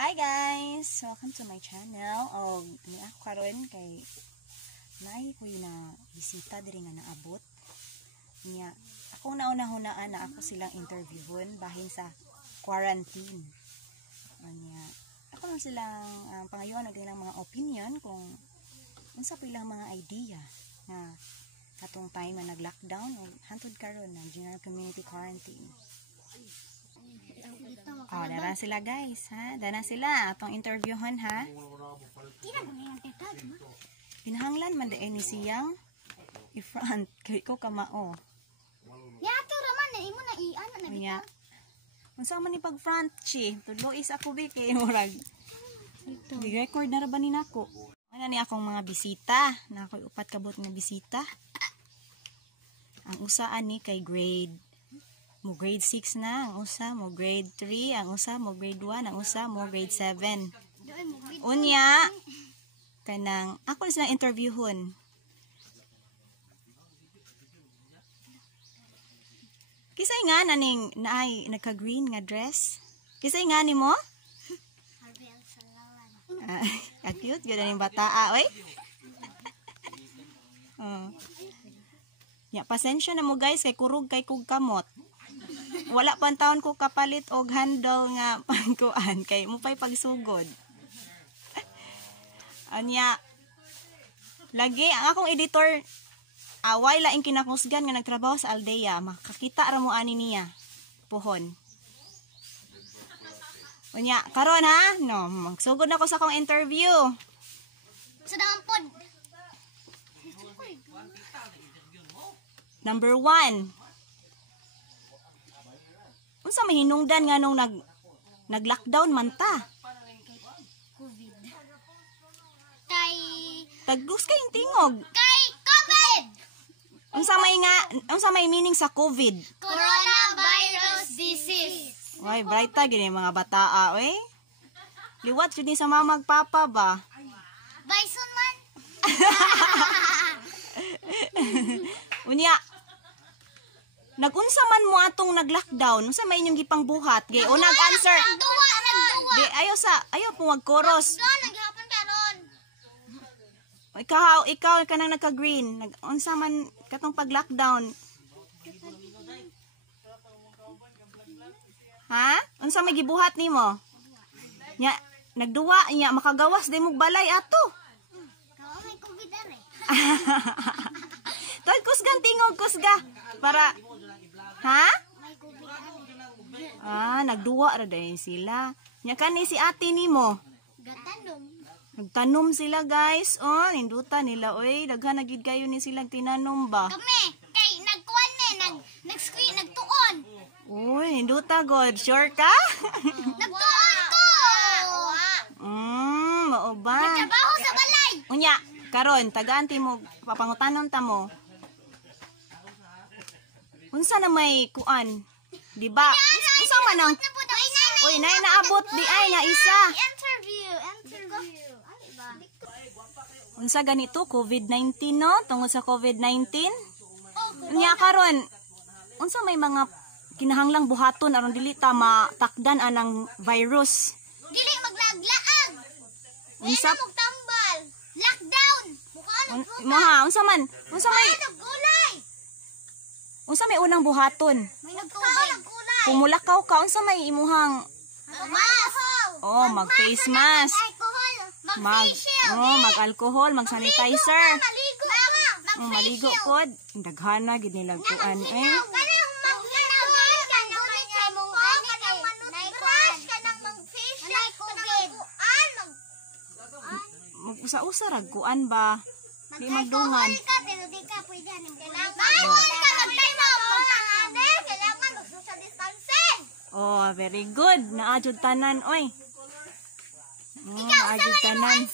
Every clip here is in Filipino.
Hi guys! Welcome to my channel. Ni ako karon kay nay ko na bisita diri nga naabot. Niya ako nauna-hunaan na ako silang interviewon bahin sa quarantine. Niya ako lang silang pangayoan og ilang mga opinion kung unsa pa ilang mga idea nga katong time na nag-lockdown o hantod karon na general community quarantine. Dara sila guys, ha? Dara sila atong interviewon, ha? Pinahanglan man dai ni siyang i-front kay ko kamao. Ya to raman na imo na iano na bitaw. Unsa man ni pag-front chi? Tudlo is ako bi kay murag. Di-record na ra ba ni nako? Ana ni akong mga bisita, na ako'y upat kabot nga bisita. Ang usa ani kay grade 6 na, ang usa mo grade 3, ang usa mo grade 1, ang usa mo grade 7. Unya, kanang, ako na silang interviewhon. Kisay nga naning, naay, nagka-green nga dress? Kisay nga ni mo? Arbel Salawan. Cute, ganda ning bataa, oy. Ya, pasensya na mo guys, kay kurog kay kog kamot. Wala pang taon ko kapalit og handle nga pangkuan kay mo pay pagsugod. Anya lagi ang akong editor away laing kinakusgan nga nagtrabaho sa Aldea, makakita ra mo ani niya puhon. Unya karon ha, no, magsugod nako sa akong interview. Sa daman pod. Number 1. Unsa may hinungdan nga nung nag-lockdown man ta? COVID. Kay Taglus kay tingog. kay COVID. Unsa may meaning sa COVID? Coronavirus disease. Oy, bright ta gini mga bataa, oy. Liwat jud ni sa mama magpapa ba? Bison man. Unya. Nagunsa man mo atong nag-lockdown, unsa may inyong gipang buhat? Gay o nag-answer. Nagduwa. Gay ayaw po magkoros. Naghapon karon. Ikaw kanang nagka-green. Unsa man katong pag-lockdown? Ha? Unsa may gibuhat nimo? Nya nagduwa nya makagawas day mo balay ato. Kao may COVID are. Tol kusgan tingog kusga para ha? May COVID are. Nagduwa ra dayon sila. Nya kani si ate nimo. Gatanom. Nagtanom sila guys. Ninduta nila oy, daghan na gid kayo ni silang tinanom ba? Kami kay nagkuan ni nag-screen nagtuon. Uy, ninduta god. Sure ka? Nagtuon ko. Mao ba? Trabaho sa balay. Unya, karon tagaan ti mo papangutanon ta mo. Unsa na may kuan? Di ba? Unsa man ang Uy, nay naabot di ay nga isa. Interview. Ano ba? Unsa ganito COVID-19 no? Tungod sa COVID-19? Unya karon, unsa may mga kinahanglang buhaton aron dili ta matakdan anang virus? Dili maglaglaag. Unsa Mog tambal. Lockdown. unsa may Nagulay. unsa may unang buhaton? May nagulay. Kung mulakaw ka unsa may imuhang Mas. mag-face mask. Mag-alcohol, mag-sanitizer. Maligo pod. Daghana gid nila kuan eh. Usa-usa rag kuan ba? Di magdungan. Very good. Naadjud tanan oy. Naadjud tanan.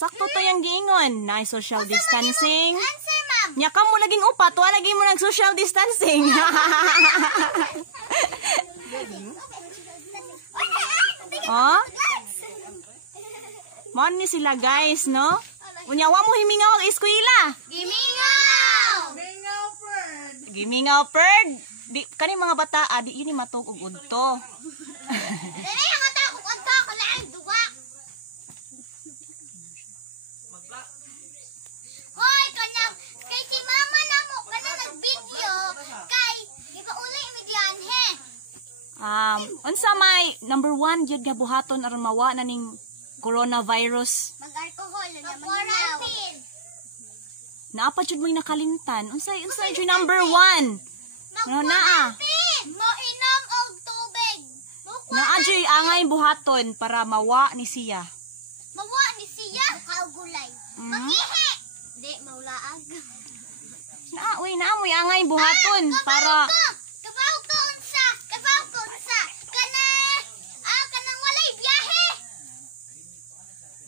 Sakto to yang giingon. Na social distancing. Answer, ma'am. Nya kamo laging upat, wa lagi mo nag social distancing. Man ni sila guys, no? Unya wa mo himingaw ang eskwela. Gimingaw bird. Di kani mga bata, di ini matog og udto. Dili ang ata ko Unsa may number 1 jud nga buhaton aron mawa na ning coronavirus? Mag-alcohol na naman. Naapa jud may nakalimtan. Unsa jud number 1? Ano na Moinom og tubig. Naa jud angay buhaton para mawa ni siya. Mawa ni siya. Kaugulay. Magihi. Di maulaag. Naamoy angay buhaton para Kabaw ko unsa. Kanang walay biyahe.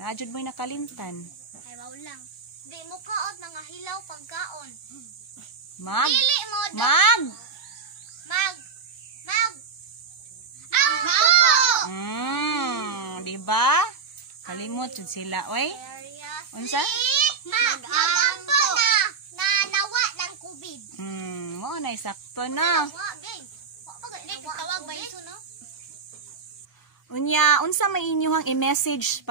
naa jud may nakalimtan. Ay wow lang. Di mo kaot mga hilaw pagkaon. Mag di ba? Kalimot jud sila, oy. Unsa? Mag-ampo na nawa ng COVID. Mo na sakto na. Tawag ba iso no? Unya, unsa may inyong i-message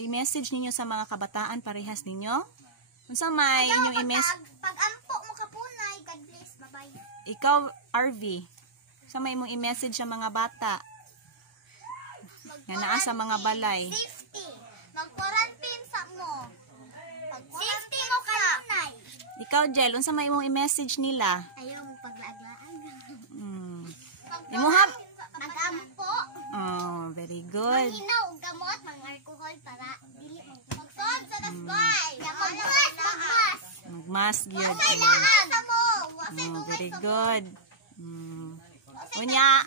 i-message ninyo sa mga kabataan parehas ninyo? Unsa may inyong i-message? Pag-ampo mo kapunay, God bless, bye-bye. Ikaw, RV, unsa may imong i-message sa mga bata? Nga naa sa mga balay. Safety. Mag-quarantine sa mo. Safety mo kanunay. Ikaw, Jel, unsa may imong i-message nila? Ayaw mo paglaag-laag. Imuhab. Mag-ampo. Oh, very good. Hinaw og gamot, mang-alcohol para dili mag-sod sa dasbay. Mag-mas. Magmas gyud. Kailangan sa mo. Oh, very good. Unya,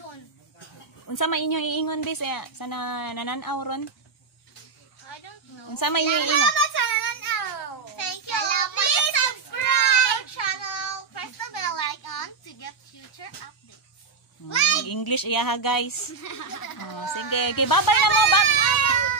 unsa may inyong iingon bis sa nananaw ron? I don't know. Unsa may inyong iingon? Salamat sa nananaw. Thank you. Please subscribe channel. Press the bell icon to get future updates. English iya ha guys. Oh, sige, bye-bye na mo. Bye.